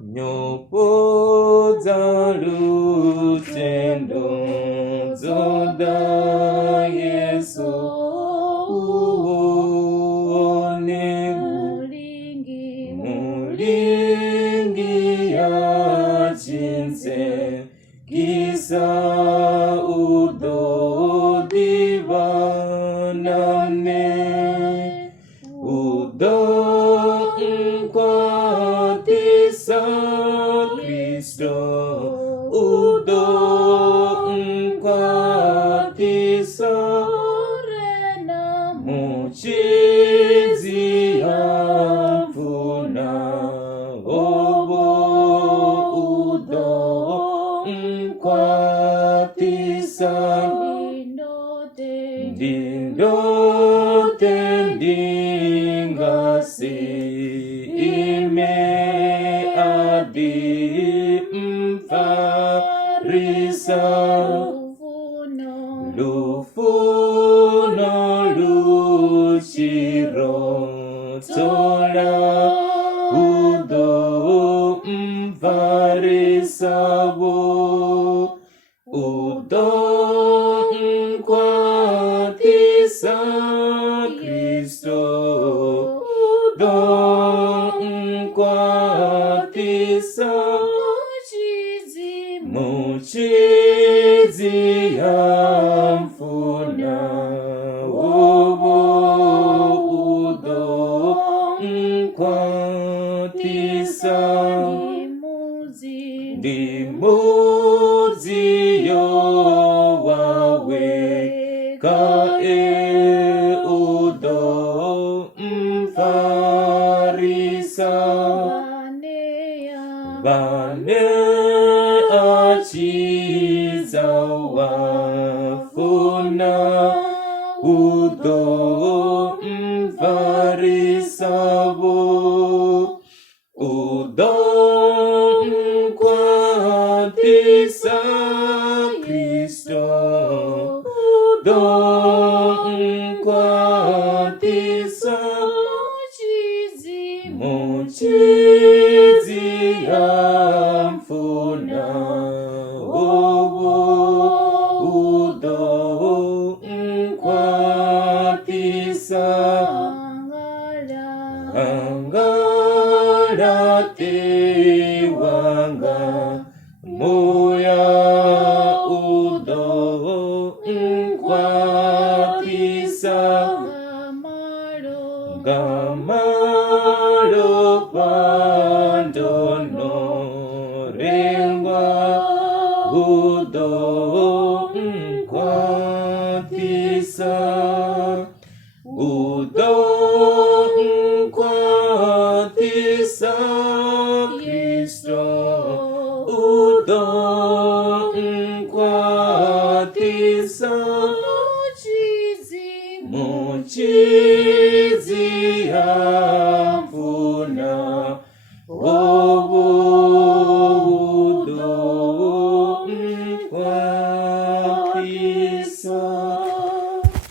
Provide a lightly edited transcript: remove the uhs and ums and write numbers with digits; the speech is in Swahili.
nyopo za lutendo zoda Yesu uone mulingi ya chinse kisa udo divanane udo Mkwatisa Kristo udo mkwatisa muchizi amfuna obo udo mkwatisa dindote ndingasi ime adi mfarisa lufuno luchiro tola udo mfarisa wo udo mkwatisa Kristo udo mkwatisa muchizi amfuna obo udo mkwatisa ndimuzi yo wawe kae udo mfarisa bane achiza wafuna udo mfarisa wo udo mkwatisa Kristo udo mkwatisa muchizi amfuna obo udo mkwatisa angala te wanga moya udo mkwatisa gamalo pandono rengwa udo mkwatisa udo mkwatisa Kristo udo mkwatisa muchizi amfuna